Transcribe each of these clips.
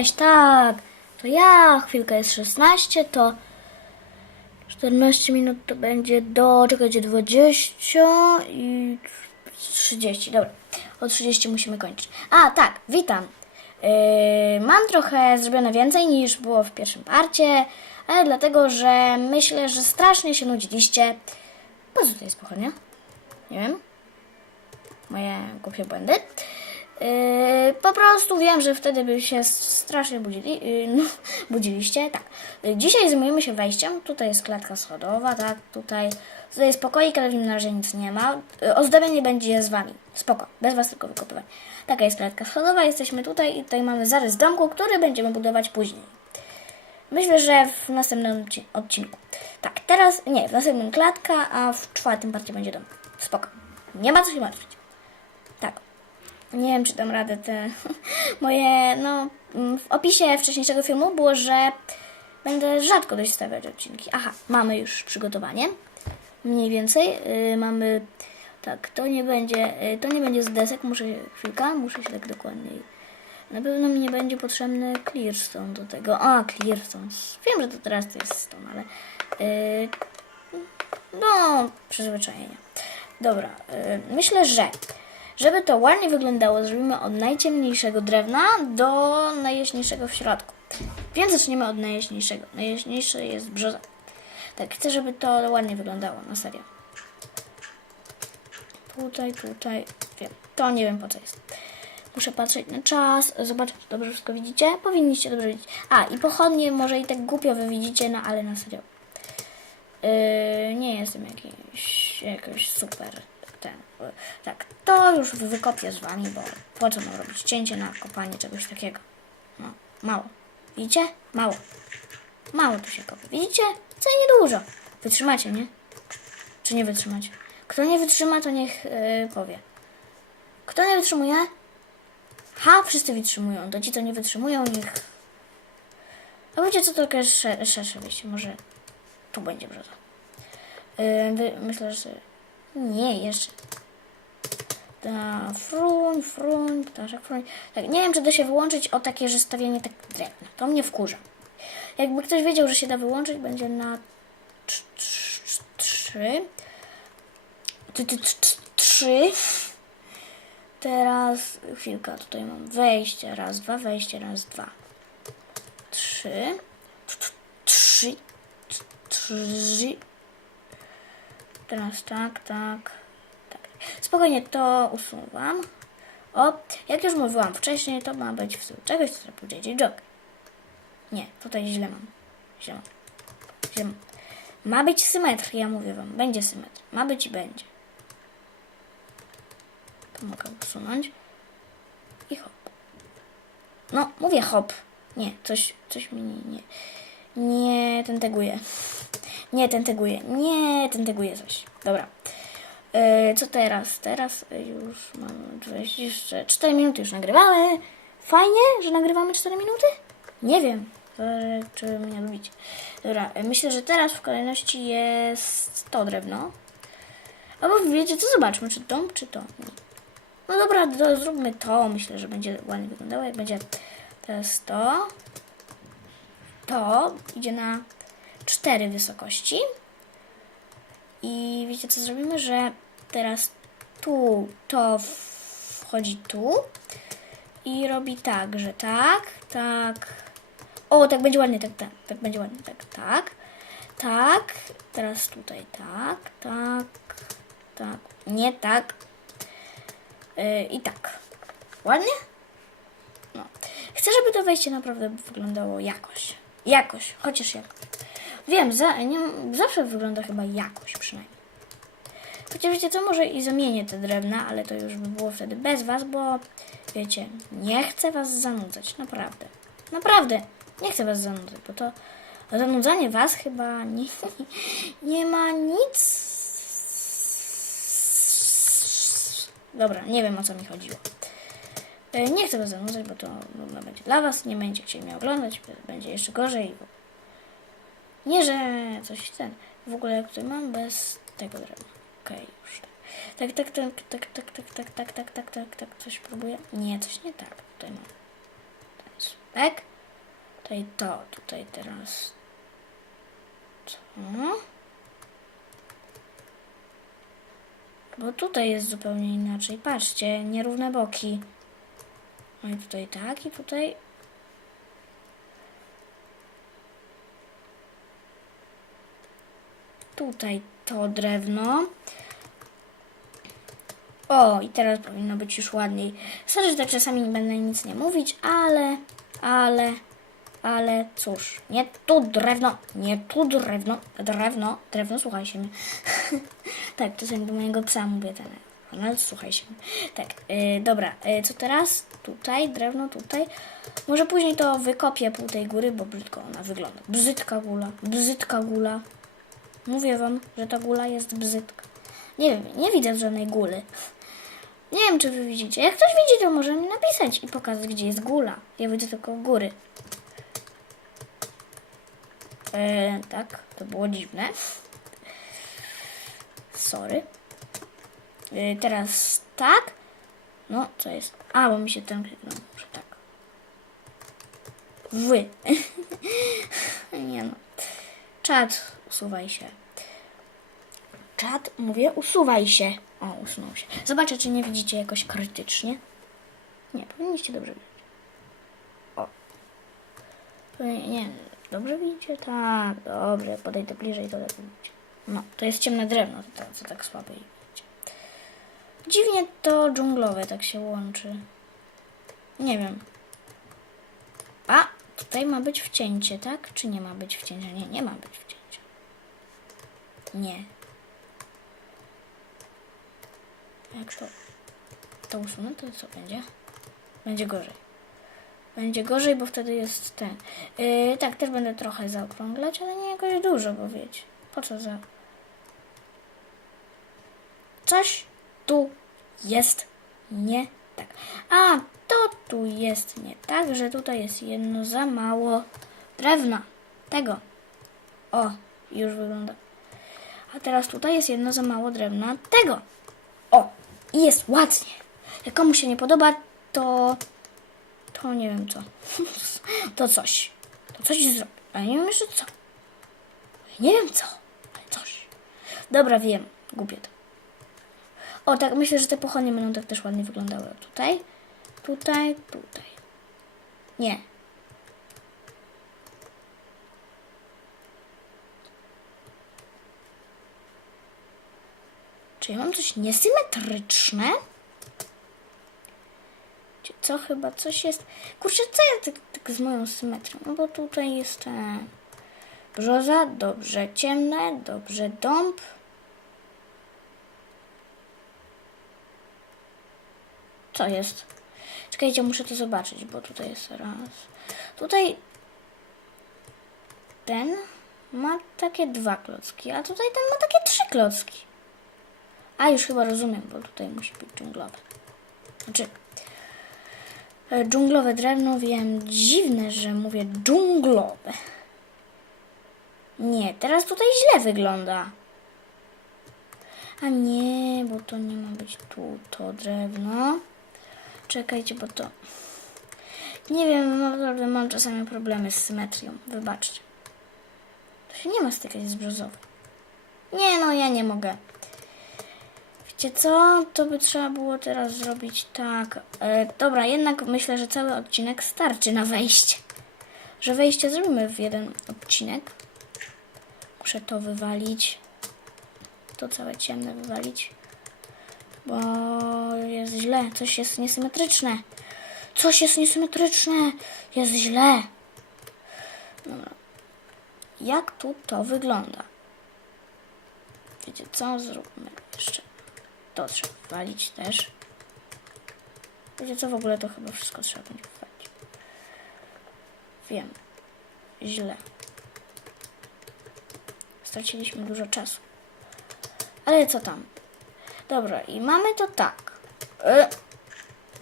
Cześć, tak. To ja, chwilkę jest 16, to 14 minut to będzie do, czekajcie, 20 i 30, dobra. O 30 musimy kończyć. A, tak, witam. Yy, mam trochę zrobione więcej niż było w pierwszym parcie, ale dlatego, że myślę, że strasznie się nudziliście. Po co tutaj spokojnie? Nie wiem. Moje głupie błędy. Yy, po prostu wiem, że wtedy by się strasznie budzili, yy, no, budziliście. Tak. Dzisiaj zajmujemy się wejściem. Tutaj jest klatka schodowa, tak. Tutaj, tutaj jest pokoik, ale w nim na razie nic nie ma. Yy, ozdabianie będzie z wami. Spoko. Bez was tylko wykopywać. Taka jest klatka schodowa. Jesteśmy tutaj i tutaj mamy zarys domku, który będziemy budować później. Myślę, że w następnym odci- odcinku. Tak, teraz nie, w następnym klatka, a w czwartym parcie będzie dom. Spoko. Nie ma co się martwić. Nie wiem, czy dam radę te moje, no, mm, w opisie wcześniejszego filmu było, że będę rzadko dość stawiać odcinki. Aha, mamy już przygotowanie. Mniej więcej. Yy, mamy, tak, to nie będzie, yy, to nie będzie z desek, muszę, chwilka, muszę się tak dokładniej. Na pewno mi nie będzie potrzebny clearstone do tego. A, clearstone. Wiem, że to teraz to jest stone, ale yy, no, przyzwyczajenia. Dobra, yy, myślę, że żeby to ładnie wyglądało, zrobimy od najciemniejszego drewna do najjaśniejszego w środku. Więc zaczniemy od najjaśniejszego. Najjaśniejszy jest brzoza. Tak, chcę, żeby to ładnie wyglądało, na serio. Tutaj, tutaj, wiem. To nie wiem po co jest. Muszę patrzeć na czas, zobaczyć, czy dobrze wszystko widzicie. Powinniście dobrze widzieć. A, i pochodnie może i tak głupio wy widzicie, no ale na serio. Yy, nie jestem jakiś, jakoś super ten. yy, Tak, to już wykopię z wami, bo po co mam robić cięcie na kopanie czegoś takiego? No, mało. Widzicie? Mało. Mało tu się kopie. Widzicie? Co niedużo. Wytrzymacie, nie? Czy nie wytrzymacie? Kto nie wytrzyma, to niech yy, powie. Kto nie wytrzymuje? Ha, wszyscy wytrzymują. To ci, co nie wytrzymują, niech... A wiecie co, to trochę sze- szersze wyjście. Może tu będzie brzoza. Yy, myślę, że... Nie, jeszcze. Ta, fruń, fruń, ptaszek, fruń. Tak, nie wiem, czy da się wyłączyć o takie, że stawianie tak drewna. To mnie wkurza. Jakby ktoś wiedział, że się da wyłączyć, będzie na trz- trz- trzy. Ty- ty- ty- ty- Trzy. Teraz chwilka, tutaj mam wejście, raz, dwa, wejście, raz, dwa. Trzy. Trzy. Trzy. Teraz tak, tak, tak. Spokojnie to usuwam. O, jak już mówiłam wcześniej, to ma być w czegoś, co powiedzieć jog. Nie, tutaj źle mam. Źle mam. Źle mam. Ma być symetria, mówię wam. Będzie symetria. Ma być i będzie. To mogę usunąć. I hop. No, mówię hop. Nie, coś, coś mi nie, nie, nie tenteguje. Nie tenteguje. Nie tenteguje coś. Dobra. E, co teraz? Teraz już mamy 24 minuty już nagrywamy. Fajnie, że nagrywamy 4 minuty? Nie wiem, e, czy mnie lubicie. Dobra, e, myślę, że teraz w kolejności jest to drewno. Albo wiecie co, zobaczmy, czy to, czy to. No dobra, to zróbmy to. Myślę, że będzie ładnie wyglądało. Jak będzie teraz to, to idzie na cztery wysokości. I wiecie co zrobimy, że teraz tu to wchodzi tu i robi tak, że tak, tak. O, tak będzie ładnie, tak, tak, tak będzie ładnie, tak, tak, tak. Teraz tutaj tak, tak, tak, nie tak, Yy, I tak. Ładnie? No. Chcę, żeby to wejście naprawdę wyglądało jakoś. Jakoś, chociaż jakoś. Wiem, za, zawsze wygląda chyba jakoś przynajmniej. Chociaż wiecie co, może i zamienię te drewna, ale to już by było wtedy bez was, bo wiecie, nie chcę was zanudzać, naprawdę. Naprawdę, nie chcę was zanudzać, bo to zanudzanie was chyba nie, nie ma nic Dobra, nie wiem o co mi chodziło. E, Nie chcę was zanudzać, bo to będzie dla was. Nie będziecie mnie oglądać, będzie jeszcze gorzej. Nie, że coś ten. W ogóle jak tutaj mam bez tego drewna. Okej, już. Tak, tak, tak, tak, tak, tak, tak, tak, tak, tak, tak, tak, coś próbuję. Nie, coś nie tak. Tutaj mam. Spek. Tutaj to, tutaj teraz to. Bo tutaj jest zupełnie inaczej. Patrzcie, nierówne boki. No i tutaj tak, i tutaj. Tutaj to drewno. O, i teraz powinno być już ładniej. Sorry, że tak czasami nie będę nic nie mówić, ale, ale, ale cóż, nie tu drewno, nie tu drewno, drewno, drewno, słuchaj się mnie. tak, czasami do mojego psa mówię ten, ale słuchaj się. Tak, yy, dobra, yy, co teraz? Tutaj, drewno, tutaj. Może później to wykopię pół tej góry, bo brzydko ona wygląda. Brzydka gula, brzydka gula. Mówię wam, że ta gula jest brzydka. Nie wiem, nie widzę żadnej guli. Nie wiem, czy wy widzicie. Jak ktoś widzi, to może mi napisać i pokazać, gdzie jest gula. Ja widzę tylko góry. E, tak, to było dziwne. Sorry. E, teraz tak. No, co jest? A, bo mi się ten kliknął. Muszę tak. Wy. Nie no. Czad, usuwaj się. Czad, mówię, usuwaj się. O, usunął się. Zobaczę, czy nie widzicie jakoś krytycznie. Nie, powinniście dobrze widzieć. O. Powinni- Nie, dobrze widzicie? Tak, dobrze. Podejdę bliżej, to lepiej widzicie. No, to jest ciemne drewno, to, to, to tak słabo i widzicie. Dziwnie to dżunglowe tak się łączy. Nie wiem. A, tutaj ma być wcięcie, tak? Czy nie ma być wcięcia? Nie, nie ma być wcięcia. Nie. Jak to, to usunę, to co będzie? Będzie gorzej. Będzie gorzej, bo wtedy jest ten. Yy, tak, też będę trochę zaokrąglać, ale nie jakoś dużo, bo wiecie. Po co za. Coś tu jest nie tak. A, to tu jest nie tak, że tutaj jest jedno za mało drewna. Tego. O, już wygląda. A teraz tutaj jest jedno za mało drewna. Tego. O, i jest ładnie. Jak komuś się nie podoba, to. To nie wiem co. To coś. To coś zrobię. Ale nie wiem jeszcze co. Nie wiem co, ale coś. Dobra, wiem. Głupie to. O, tak, myślę, że te pochodnie będą tak też ładnie wyglądały. Tutaj, tutaj, tutaj. Nie. Czy ja mam coś niesymetryczne? Czy co chyba coś jest? Kurczę, co ja tak, tak z moją symetrią? No bo tutaj jest e, brzoza, dobrze ciemne, dobrze dąb. Co jest? Czekajcie, muszę to zobaczyć, bo tutaj jest raz. Tutaj ten ma takie dwa klocki, a tutaj ten ma takie trzy klocki. A już chyba rozumiem, bo tutaj musi być dżunglowe. Znaczy, e, dżunglowe drewno, wiem, dziwne, że mówię dżunglowe. Nie, teraz tutaj źle wygląda. A nie, bo to nie ma być tu to drewno. Czekajcie, bo to... Nie wiem, naprawdę mam czasami problemy z symetrią. Wybaczcie. To się nie ma stykać z brzozowy. Nie no, ja nie mogę. Wiecie co? To by trzeba było teraz zrobić tak. E, dobra, jednak myślę, że cały odcinek starczy na wejście. Że wejście zrobimy w jeden odcinek. Muszę to wywalić. To całe ciemne wywalić. Bo jest źle. Coś jest niesymetryczne. Coś jest niesymetryczne. Jest źle. Dobra. Jak tu to wygląda? Wiecie co? Zróbmy jeszcze. To trzeba walić też. Wiecie co? W ogóle to chyba wszystko trzeba będzie walić. Wiem. Źle. Straciliśmy dużo czasu. Ale co tam? Dobra, i mamy to tak. E,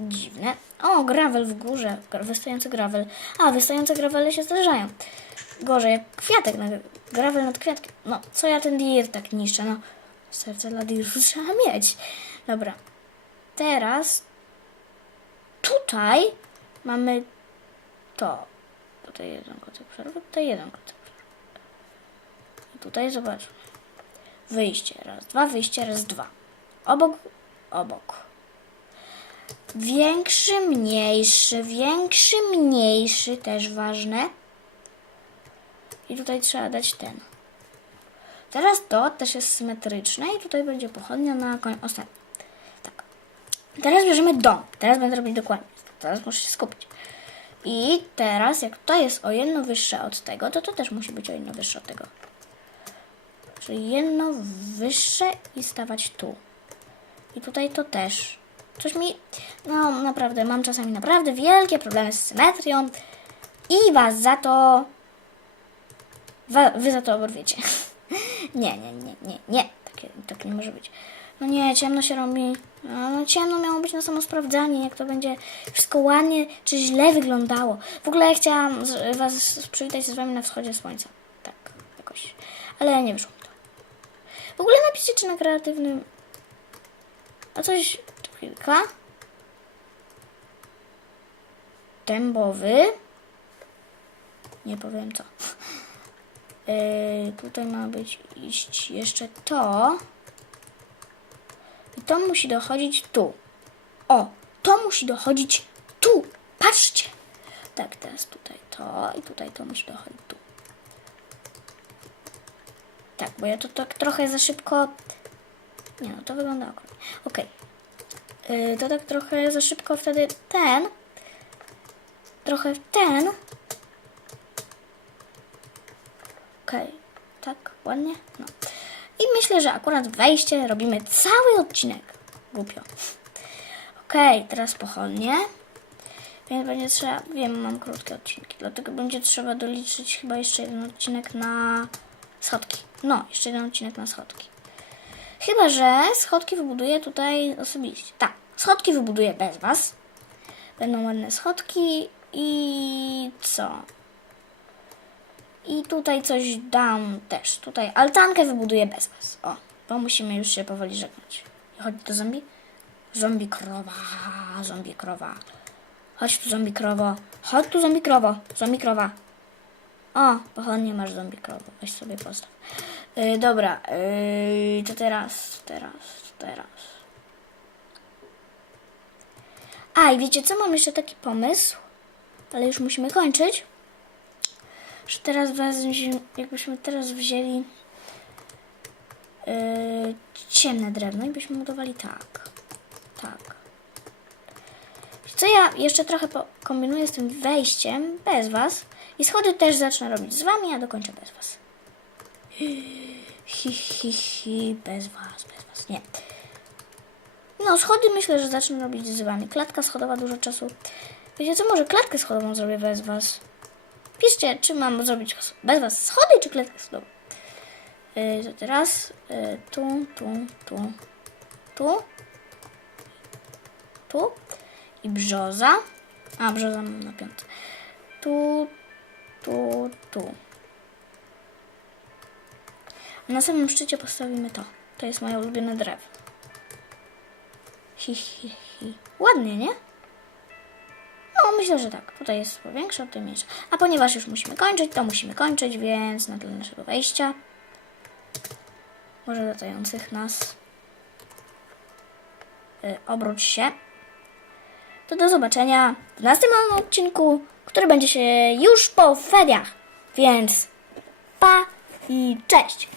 dziwne. O, gravel w górze. Wystający gravel. A, wystające gravele się zdarzają. Gorzej, jak kwiatek na gravel nad kwiatkiem. No, co ja ten dir tak niszczę? No, serce dla dirów trzeba mieć. Dobra. Teraz tutaj mamy to. Tutaj jeden kotek przerwy, tutaj jeden kotek tutaj zobaczmy. Wyjście, raz, dwa, wyjście, raz, dwa. Obok, obok. Większy, mniejszy, większy, mniejszy, też ważne. I tutaj trzeba dać ten. Teraz to też jest symetryczne i tutaj będzie pochodnia na koń ostatni. Tak. Teraz bierzemy dom. Teraz będę robić dokładnie. Teraz muszę się skupić. I teraz, jak to jest o jedno wyższe od tego, to to też musi być o jedno wyższe od tego. Czyli jedno wyższe i stawać tu. I tutaj to też. Coś mi, no naprawdę, mam czasami naprawdę wielkie problemy z symetrią i was za to, wy za to oborwiecie. nie, nie, nie, nie, nie, takie, tak nie może być. No nie, ciemno się robi. No, no ciemno miało być na samo sprawdzanie, jak to będzie wszystko ładnie czy źle wyglądało. W ogóle ja chciałam z, was przywitać się z wami na wschodzie słońca. Tak, jakoś. Ale nie wyszło to. W ogóle napiszcie, czy na kreatywnym... A coś... Chwilka. Dębowy. Nie powiem co. Yy, tutaj ma być iść jeszcze to. I to musi dochodzić tu. O, to musi dochodzić tu. Patrzcie. Tak, teraz tutaj to i tutaj to musi dochodzić tu. Tak, bo ja to tak trochę za szybko... Nie no, to wygląda okropnie. Okej. Yy, to tak trochę za szybko wtedy ten. Trochę ten. Okej, tak, ładnie. No. I myślę, że akurat wejście robimy cały odcinek. Głupio. Okej, teraz pochodnie. Więc będzie trzeba, wiem, mam krótkie odcinki, dlatego będzie trzeba doliczyć chyba jeszcze jeden odcinek na schodki. No, jeszcze jeden odcinek na schodki. Chyba, że schodki wybuduję tutaj osobiście. Tak, schodki wybuduję bez Was. Będą ładne schodki i co? I tutaj coś dam też. Tutaj altankę wybuduję bez Was. O, bo musimy już się powoli żegnać. Chodzi to zombie? Zombie krowa, zombie krowa. Chodź tu zombie krowo. Chodź tu zombie krowo, zombie krowa. O, pochodnie masz zombie krowo. Weź sobie postaw. Yy, dobra, yy, to teraz, teraz, teraz. A, i wiecie co? Mam jeszcze taki pomysł, ale już musimy kończyć. Że teraz wezmę, jakbyśmy teraz wzięli yy, ciemne drewno i byśmy budowali tak. Tak. Co ja jeszcze trochę kombinuję z tym wejściem bez was. I schody też zacznę robić z wami, a dokończę bez was. Hi, hi, hi, bez was, bez was, nie. No, schody myślę, że zacznę robić z wami. Klatka schodowa dużo czasu. Wiecie co, może klatkę schodową zrobię bez was. Piszcie, czy mam zrobić bez was schody, czy klatkę schodową. Yy, to teraz yy, tu, tu, tu, tu, tu i brzoza. A, brzoza mam na piątce. Tu, tu, tu. A na samym szczycie postawimy to. To jest moje ulubione drewno. Hi, hi, hi. Ładnie, nie? Myślę, że tak. Tutaj jest powiększe, tutaj mniejsze. A ponieważ już musimy kończyć, to musimy kończyć, więc na tle naszego wejścia może latających nas y, obróć się. To do zobaczenia w następnym odcinku, który będzie się już po feriach. Więc pa i cześć!